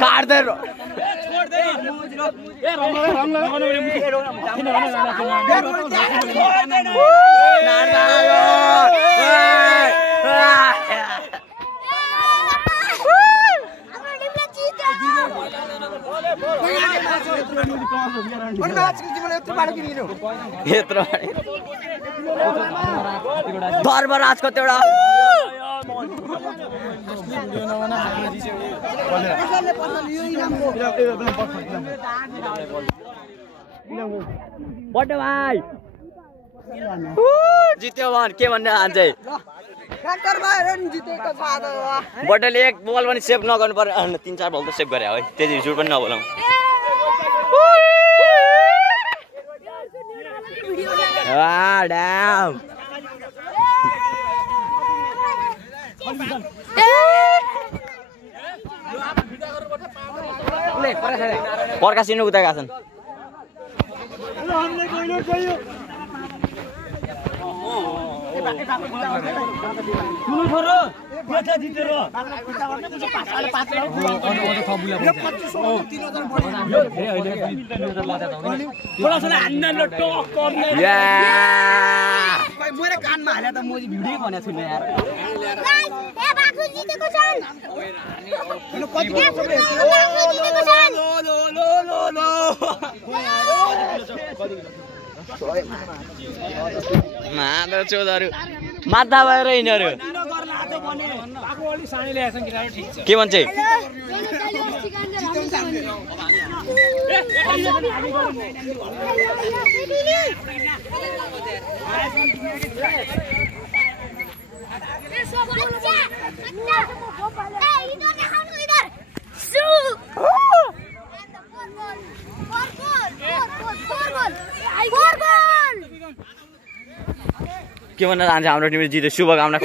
काट दे धर्मराजको एउटा बड्डे भाइ जित्यो भन के भन्ने हान्छै बड्डेले एक बल पनि सेभ नगर्नु पर्यो 3-4 बल त सेभ गरे है त्यति झुट पनि नबोलाऊ पर्कासिनु उता छन् मेरो कानमा हाले त म भिडियो भनेको छु यार माधव चौधरी माथा भएर यिनीहरू के भन्छ के भन्न चाहन्छ हाम्रो टिमले जित्यो शुभकामना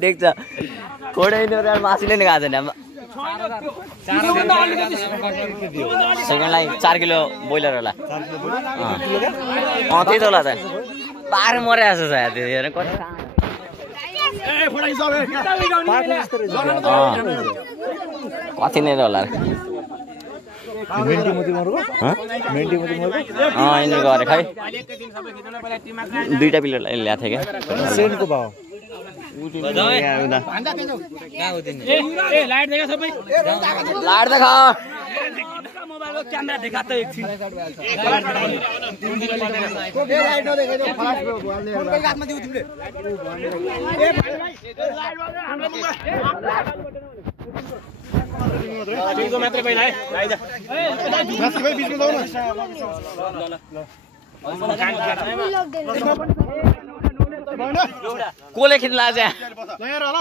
देख्छ खोडै मासुले नि गएको छैन सेकेन्डलाई 4 किलो बोइलर होला त्यही त होला त पार मरेको छ त्यो हेर कति नै होला यिनीहरू गरे खै 2टा पिलर ल्याएको थियो लाइट देखा कैमरा दिखाता है एक चीज मात्र पहिला है आइजा भाइ बीचमा जाऊ न कोले खिच्न लाग्छ यहाँ ल